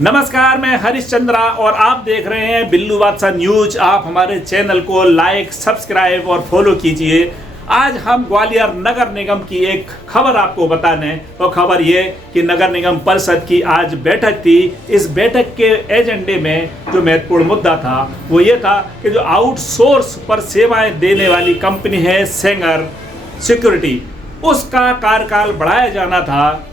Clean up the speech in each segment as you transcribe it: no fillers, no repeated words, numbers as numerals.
नमस्कार, मैं हरीश चंद्रा और आप देख रहे हैं बिल्लू बादशाह न्यूज। आप हमारे चैनल को लाइक, सब्सक्राइब और फॉलो कीजिए। आज हम ग्वालियर नगर निगम की एक खबर आपको बताने, और खबर ये कि नगर निगम परिषद की आज बैठक थी। इस बैठक के एजेंडे में जो महत्वपूर्ण मुद्दा था वो ये था कि जो आउटसोर्स पर सेवाएं देने वाली कंपनी है सेंगर सिक्योरिटी, उसका कार्यकाल बढ़ाया जाना था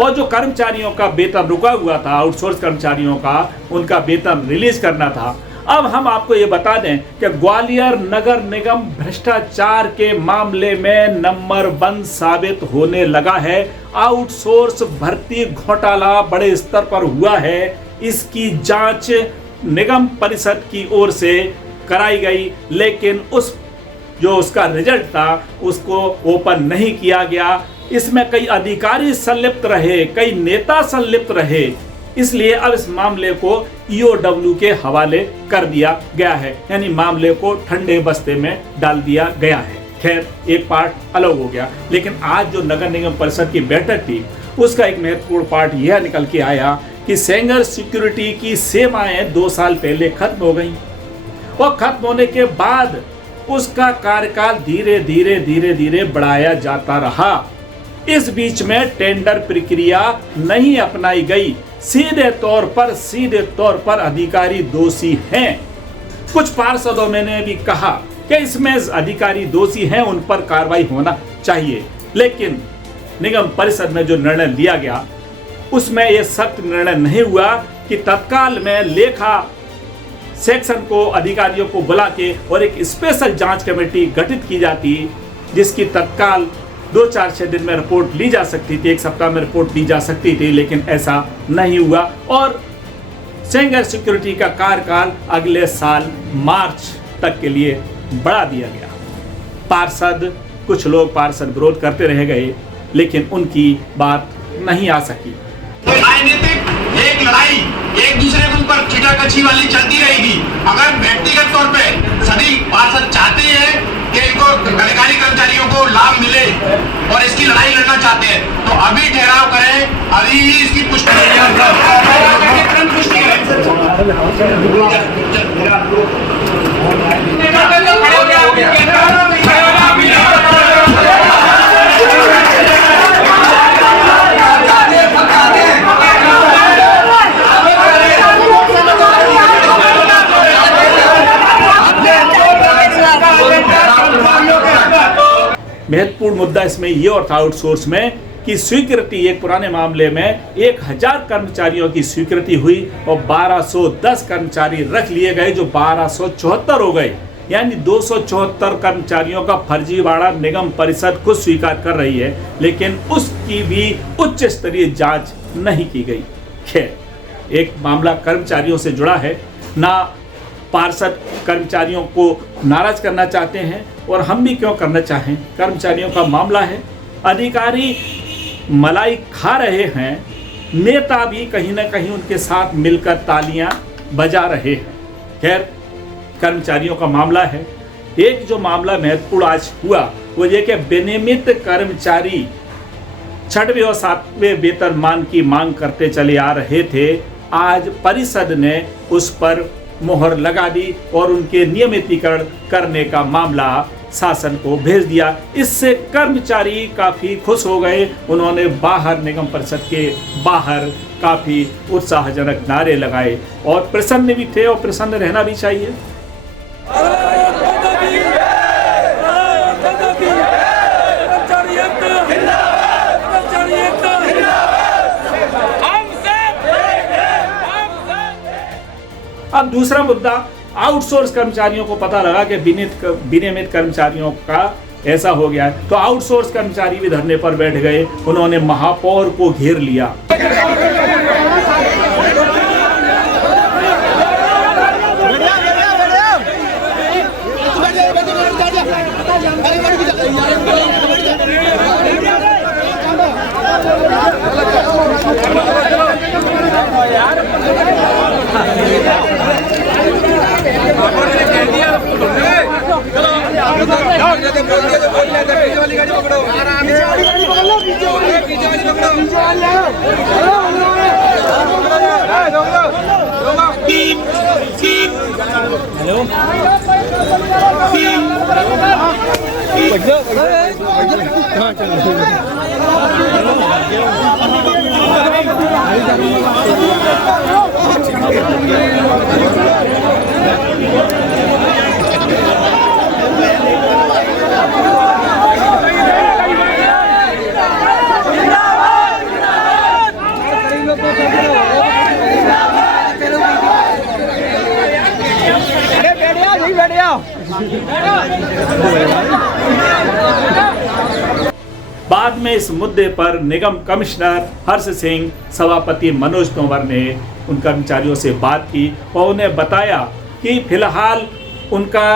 और जो कर्मचारियों का वेतन रुका हुआ था, आउटसोर्स कर्मचारियों का, उनका वेतन रिलीज करना था। अब हम आपको ये बता दें कि ग्वालियर नगर निगम भ्रष्टाचार के मामले में नंबर 1 साबित होने लगा है। आउटसोर्स भर्ती घोटाला बड़े स्तर पर हुआ है। इसकी जांच निगम परिषद की ओर से कराई गई, लेकिन उसका रिजल्ट था उसको ओपन नहीं किया गया। इसमें कई अधिकारी संलिप्त रहे, कई नेता संलिप्त रहे, इसलिए अब इस मामले को EOW के हवाले कर दिया गया है, यानी मामले को ठंडे बस्ते में डाल दिया गया है। खैर, एक पार्ट अलग हो गया, लेकिन आज जो नगर निगम परिषद की बैठक थी उसका एक महत्वपूर्ण पार्ट यह निकल के आया कि सेंगर सिक्योरिटी की सेवाएं 2 साल पहले खत्म हो गई और खत्म होने के बाद उसका कार्यकाल धीरे धीरे बढ़ाया जाता रहा। इस बीच में टेंडर प्रक्रिया नहीं अपनाई गई। सीधे तौर पर अधिकारी दोषी हैं। कुछ पार्षदों ने भी कहा कि इसमें अधिकारी दोषी हैं, उन पर कार्रवाई होना चाहिए, लेकिन निगम परिषद में जो निर्णय लिया गया उसमें यह सख्त निर्णय नहीं हुआ कि तत्काल में लेखा सेक्शन को, अधिकारियों को बुला के और एक स्पेशल जांच कमेटी गठित की जाती, जिसकी तत्काल 2-4-6 दिन में रिपोर्ट ली जा सकती थी, 1 सप्ताह में रिपोर्ट दी जा सकती थी, लेकिन ऐसा नहीं हुआ और सेंगर सिक्योरिटी का कार्यकाल अगले साल मार्च तक के लिए बढ़ा दिया गया। कुछ लोग पार्षद विरोध करते रह गए, लेकिन उनकी बात नहीं आ सकी। राजनीतिक एक लड़ाई एक दूसरे के ऊपर खींचाकची वाली चलती रहेगी। अगर व्यक्तिगत तौर पे सभी पार्षद चाहते हैं कि इनको अधिकारी कर्मचारियों को लाभ मिले और इसकी लड़ाई लड़ना चाहते हैं, तो अभी ठहराव करें, अभी ही इसकी पुष्टि महत्वपूर्ण मुद्दा इसमें यह और था आउटसोर्स में कि स्वीकृति, एक पुराने मामले में 1000 कर्मचारियों की स्वीकृति हुई और 1210 कर्मचारी रख लिए गए, जो 1274 हो गए, यानी 274 कर्मचारियों का फर्जीवाड़ा निगम परिषद खुद स्वीकार कर रही है, लेकिन उसकी भी उच्च स्तरीय जांच नहीं की गई। खैर, एक मामला कर्मचारियों से जुड़ा है। ना पार्षद कर्मचारियों को नाराज करना चाहते हैं और हम भी क्यों करना चाहें, कर्मचारियों का मामला है। अधिकारी मलाई खा रहे हैं, नेता भी कहीं ना कहीं उनके साथ मिलकर तालियां बजा रहे हैं। खैर, कर्मचारियों का मामला है। एक जो मामला महत्वपूर्ण आज हुआ वो ये कि विनियमित कर्मचारी 6वें और 7वें वेतनमान की मांग करते चले आ रहे थे। आज परिषद ने उस पर मोहर लगा दी और उनके नियमितीकरण करने का मामला शासन को भेज दिया। इससे कर्मचारी काफी खुश हो गए। उन्होंने बाहर, निगम परिषद के बाहर काफी उत्साहजनक नारे लगाए और प्रसन्न भी थे, और प्रसन्न रहना भी चाहिए। अब दूसरा मुद्दा, आउटसोर्स कर्मचारियों को पता लगा कि विनियमित कर्मचारियों का ऐसा हो गया है, तो आउटसोर्स कर्मचारी भी धरने पर बैठ गए। उन्होंने महापौर को घेर लिया। बाद में इस मुद्दे पर निगम कमिश्नर हर्ष सिंह, सभापति मनोज तोमर ने उन कर्मचारियों से बात की और उन्हें बताया कि फिलहाल उनका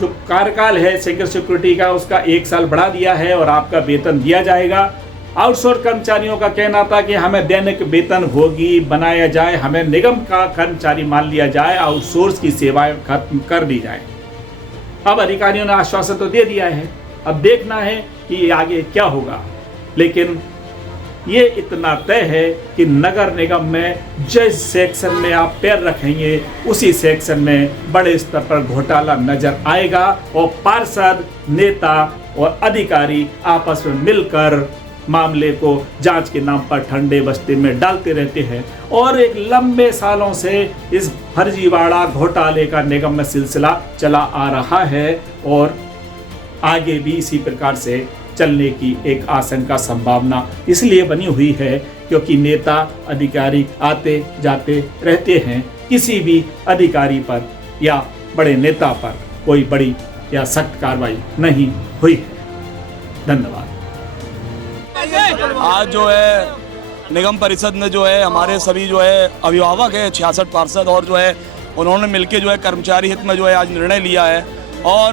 जो कार्यकाल है सेक्टर सिक्योरिटी का, उसका 1 साल बढ़ा दिया है और आपका वेतन दिया जाएगा। आउटसोर्स कर्मचारियों का कहना था कि हमें दैनिक वेतन होगी बनाया जाए, हमें निगम का कर्मचारी मान लिया जाए, आउटसोर्स की सेवाएं खत्म कर दी जाए। अब अधिकारियों ने आश्वासन तो दे दिया है, अब देखना है कि आगे क्या होगा। लेकिन ये इतना तय है कि नगर निगम में जिस सेक्शन में आप पैर रखेंगे उसी सेक्शन में बड़े स्तर पर घोटाला नजर आएगा और पार्षद, नेता और अधिकारी आपस में मिलकर मामले को जांच के नाम पर ठंडे बस्ते में डालते रहते हैं। और एक लंबे सालों से इस फर्जीवाड़ा घोटाले का निगम में सिलसिला चला आ रहा है और आगे भी इसी प्रकार से चलने की एक आशंका, संभावना इसलिए बनी हुई है क्योंकि नेता अधिकारी आते जाते रहते हैं। किसी भी अधिकारी पर या बड़े नेता पर कोई बड़ी या सख्त कार्रवाई नहीं हुई है। धन्यवाद। आज जो है निगम परिषद ने जो है हमारे सभी जो है अभिभावक है 66 पार्षद और जो है उन्होंने मिलकर जो है कर्मचारी हित में जो है आज निर्णय लिया है और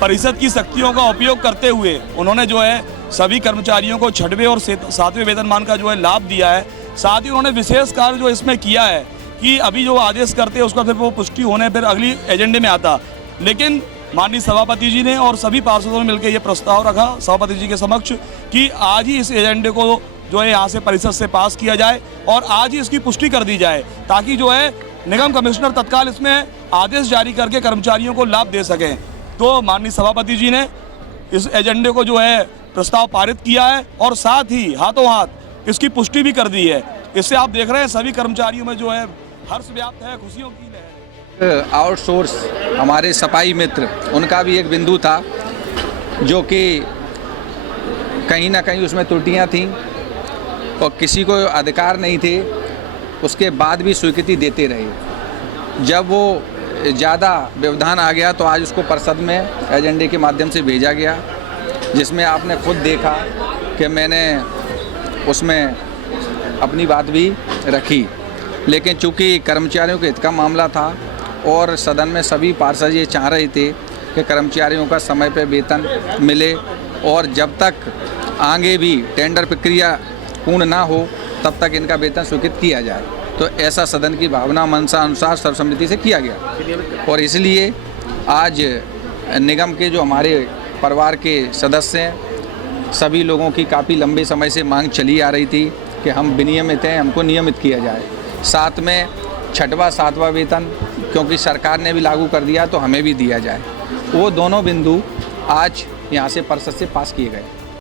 परिषद की शक्तियों का उपयोग करते हुए उन्होंने जो है सभी कर्मचारियों को 6वें और 7वें वेतनमान का जो है लाभ दिया है। साथ ही उन्होंने विशेष कार्य जो इसमें किया है कि अभी जो आदेश करते हैं उसका फिर वो पुष्टि होने फिर अगली एजेंडे में आता, लेकिन माननीय सभापति जी ने और सभी पार्षदों ने मिलकर ये प्रस्ताव रखा सभापति जी के समक्ष कि आज ही इस एजेंडे को जो है यहाँ से परिषद से पास किया जाए और आज ही इसकी पुष्टि कर दी जाए ताकि जो है निगम कमिश्नर तत्काल इसमें आदेश जारी करके कर्मचारियों को लाभ दे सकें। तो माननीय सभापति जी ने इस एजेंडे को जो है प्रस्ताव पारित किया है और साथ ही हाथों हाथ इसकी पुष्टि भी कर दी है। इससे आप देख रहे हैं सभी कर्मचारियों में जो है हर्ष व्याप्त है, खुशियों की लहर। आउटसोर्स हमारे सफाई मित्र, उनका भी एक बिंदु था जो कि कहीं ना कहीं उसमें त्रुटियां थीं और किसी को अधिकार नहीं थे, उसके बाद भी स्वीकृति देते रहे। जब वो ज़्यादा व्यवधान आ गया तो आज उसको परिषद में एजेंडे के माध्यम से भेजा गया, जिसमें आपने खुद देखा कि मैंने उसमें अपनी बात भी रखी। लेकिन चूंकि कर्मचारियों के हित का मामला था और सदन में सभी पार्षद ये चाह रहे थे कि कर्मचारियों का समय पर वेतन मिले और जब तक आगे भी टेंडर प्रक्रिया पूर्ण ना हो तब तक इनका वेतन स्वीकृत किया जाए, तो ऐसा सदन की भावना मनसा अनुसार सर्वसम्मति से किया गया। और इसलिए आज निगम के जो हमारे परिवार के सदस्य हैं, सभी लोगों की काफ़ी लंबे समय से मांग चली आ रही थी कि हम विनियमित हैं, हमको नियमित किया जाए। साथ में 6वां 7वां वेतन क्योंकि सरकार ने भी लागू कर दिया तो हमें भी दिया जाए। वो दोनों बिंदु आज यहाँ से परिषद से पास किए गए।